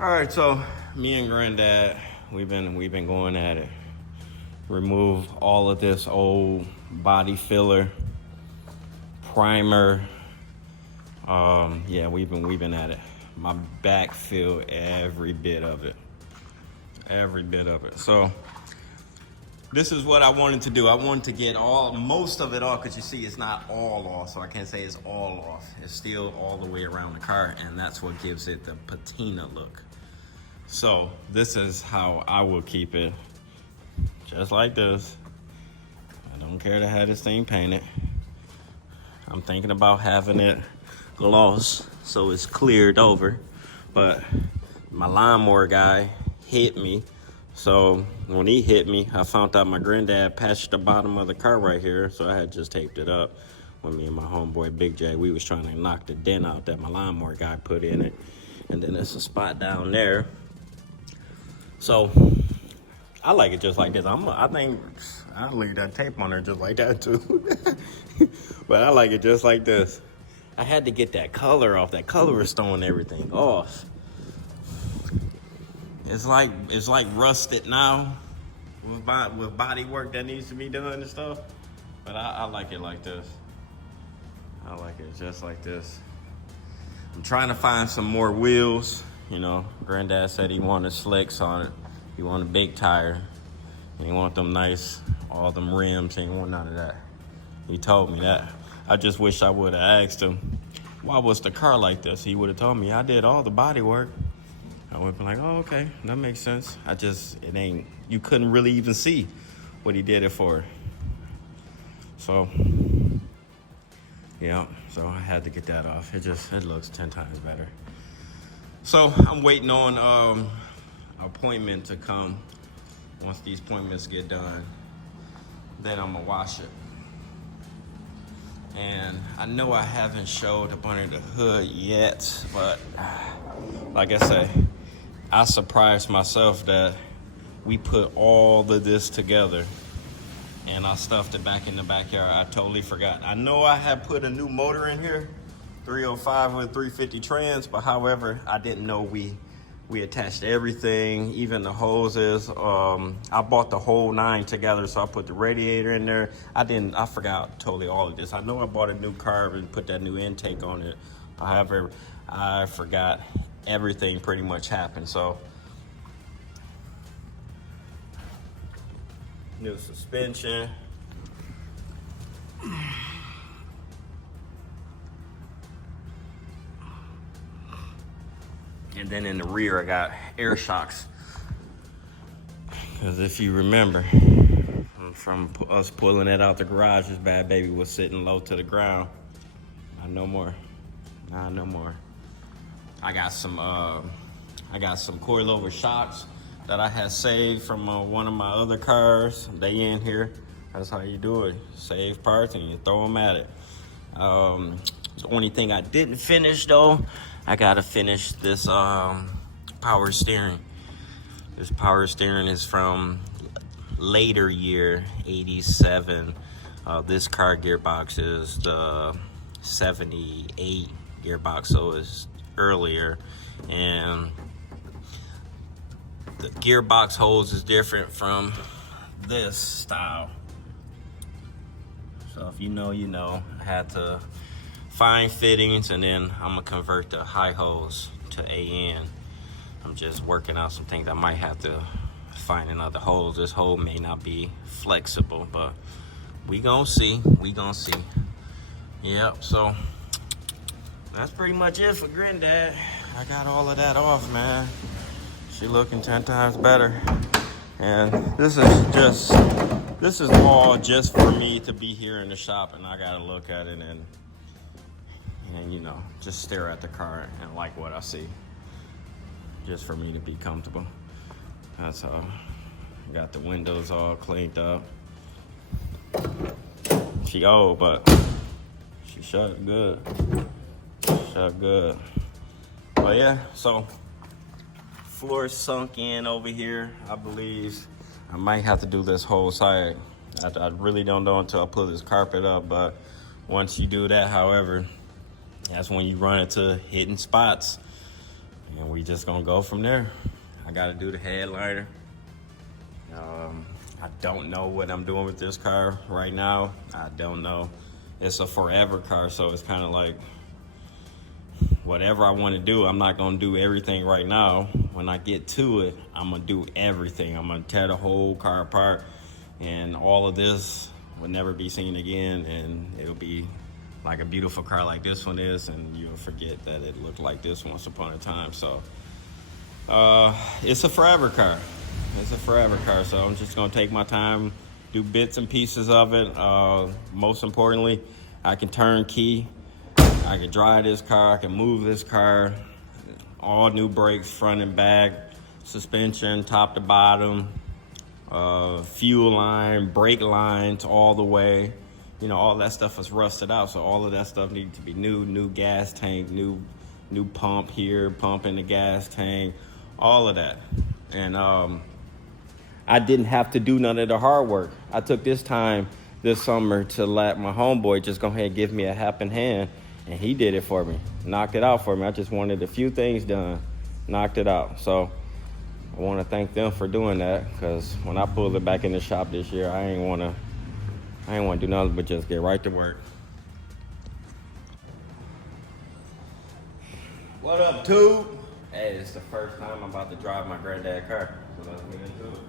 All right, so me and Granddad, we've been going at it. Remove all of this old body filler, primer. Yeah, we've been at it. My back feel every bit of it. Every bit of it. So this is what I wanted to do. I wanted to get most of it off, because you see it's not all off, so I can't say it's all off. It's still all the way around the car, and that's what gives it the patina look. So this is how I will keep it, just like this. I don't care to have this thing painted. I'm thinking about having it gloss so it's cleared over, but my lawnmower guy hit me. So when he hit me, I found out my granddad patched the bottom of the car right here, so I had just taped it up. When me and my homeboy Big J, we was trying to knock the dent out that my lawnmower guy put in it. And then there's a spot down there. So I like it just like this. I think I'll leave that tape on there just like that too. But I like it just like this. I had to get that color off. That color is throwing everything off. It's like rusted now with body work that needs to be done and stuff. But I like it like this. I like it just like this. I'm trying to find some more wheels. You know, Granddad said he wanted slicks on it. He wanted a big tire. And he wanted them nice, all them rims. He didn't want none of that. He told me that. I just wish I would have asked him, why was the car like this? He would have told me I did all the body work. I would have been like, oh, okay, that makes sense. You couldn't really even see what he did it for. So, yeah, so I had to get that off. It looks 10 times better. So I'm waiting on an appointment to come. Once these appointments get done, then I'm gonna wash it. And I know I haven't showed up under the hood yet, but like I say, I surprised myself that we put all of this together and I stuffed it back in the backyard. I totally forgot. I know I had put a new motor in here, 305 with 350 trans, but however, I didn't know we attached everything, even the hoses. I bought the whole 9 together, so I put the radiator in there. I forgot totally all of this. I know I bought a new carb and put that new intake on it. However, I forgot everything pretty much happened. So, new suspension. And then in the rear, I got air shocks. Because if you remember, from us pulling it out the garage, this bad baby was sitting low to the ground. Not no more. Not no more. I got some coilover shocks that I had saved from one of my other cars. They in here. That's how you do it. Save parts and you throw them at it. The only thing I didn't finish though, I gotta finish this power steering. This power steering is from later year, 87. This car gearbox is the 78 gearbox, so it's earlier. And the gearbox hose is different from this style. So if you know, you know. I had to find fittings, and then I'm gonna convert the high hose to AN. I'm just working out some things. I might have to find another hose. This hole may not be flexible, but we gonna see. We gonna see. Yep, so that's pretty much it for Granddad. I got all of that off, man. She looking 10 times better. And this is all just for me to be here in the shop, and I gotta look at it and you know, just stare at the car and like what I see. Just for me to be comfortable. That's all. Got the windows all cleaned up. She old, but she shut good. Shut good. But yeah, so floor sunk in over here, I believe. I might have to do this whole side. I really don't know until I put this carpet up, but once you do that, however, that's when you run into hidden spots. And we just gonna go from there. I gotta do the headliner. I don't know what I'm doing with this car right now. I don't know. It's a forever car, so it's kind of like whatever I want to do, I'm not gonna do everything right now. When I get to it, I'm gonna do everything. I'm gonna tear the whole car apart, and all of this will never be seen again, and it'll be like a beautiful car like this one is, and you'll forget that it looked like this once upon a time. So it's a forever car. It's a forever car, so I'm just gonna take my time, do bits and pieces of it. Most importantly, I can turn key, I can drive this car, I can move this car, all new brakes, front and back, suspension, top to bottom, fuel line, brake lines all the way. You know, all that stuff is rusted out, so all of that stuff needs to be new gas tank, new pump here, pump in the gas tank, all of that. And I didn't have to do none of the hard work. I took this time this summer to let my homeboy just go ahead and give me a helping hand, and he did it for me, knocked it out for me. I just wanted a few things done, knocked it out. So I want to thank them for doing that, because when I pulled it back in the shop this year, I ain't want to do nothing but just get right to work. What up, Tube? Hey, it's the first time I'm about to drive my granddad car, so let's get into it.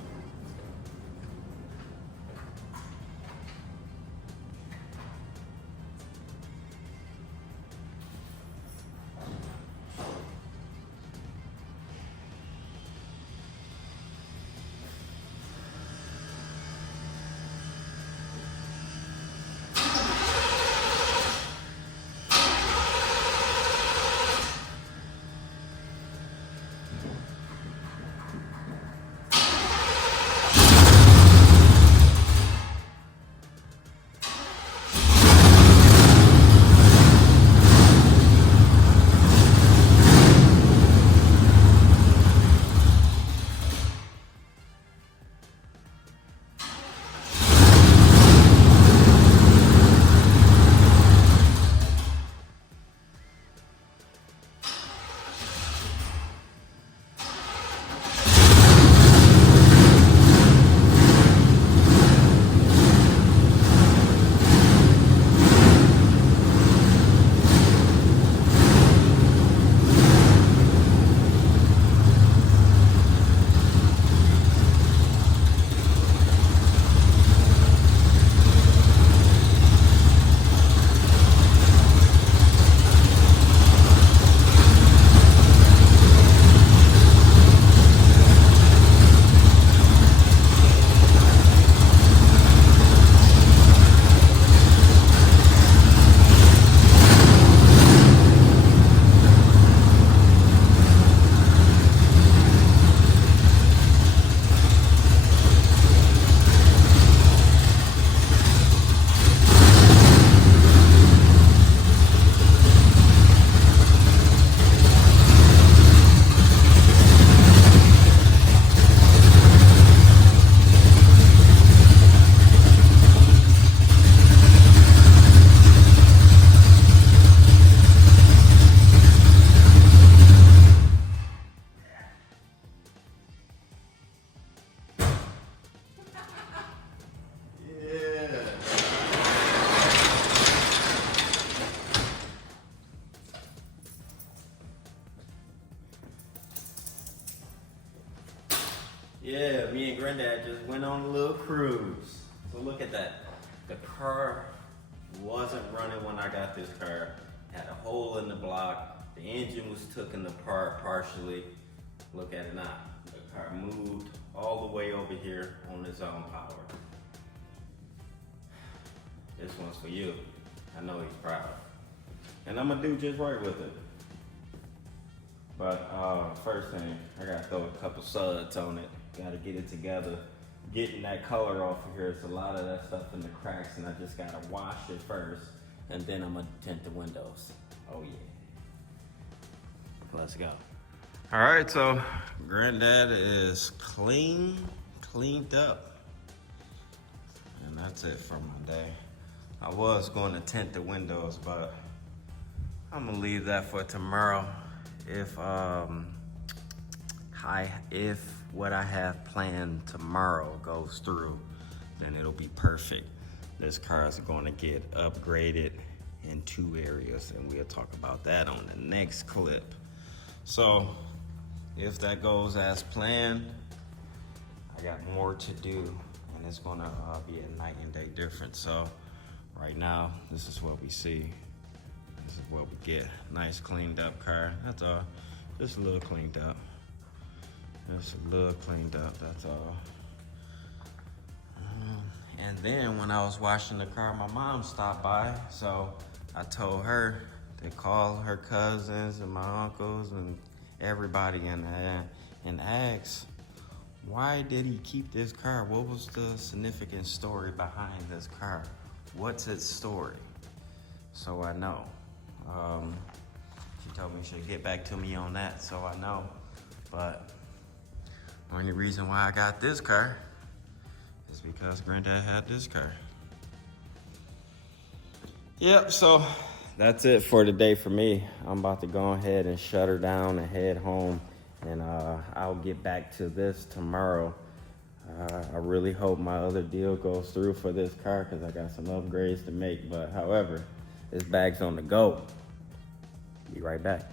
Yeah, me and Granddad just went on a little cruise. So look at that. The car wasn't running when I got this car. Had a hole in the block. The engine was taken apart partially. Look at it now. The car moved all the way over here on its own power. This one's for you. I know he's proud. And I'm gonna do just right with it. But first thing, I gotta throw a couple suds on it. Gotta get it together. Getting that color off of here, it's a lot of that stuff in the cracks, and I just gotta wash it first, and then I'm gonna tint the windows. Oh yeah. Let's go. All right, so Granddad is cleaned up. And that's it for my day. I was going to tint the windows, but I'm gonna leave that for tomorrow. If if what I have planned tomorrow goes through, then it'll be perfect. This car is gonna get upgraded in 2 areas, and we'll talk about that on the next clip. So if that goes as planned, I got more to do, and it's gonna be a night and day difference. So right now, this is what we see. This is what we get. Nice cleaned up car, that's all. Just a little cleaned up. Just a little cleaned up, that's all. And then when I was washing the car, my mom stopped by, so I told her to call her cousins and my uncles and everybody and ask, why did he keep this car? What was the significant story behind this car? What's its story? So I know. She told me she'd get back to me on that, so I know. But only reason why I got this car is because Granddad had this car. Yep, so that's it for today for me. I'm about to go ahead and shut her down and head home, and I'll get back to this tomorrow. I really hope my other deal goes through for this car because I got some upgrades to make, but however, this bag's on the go. Be right back.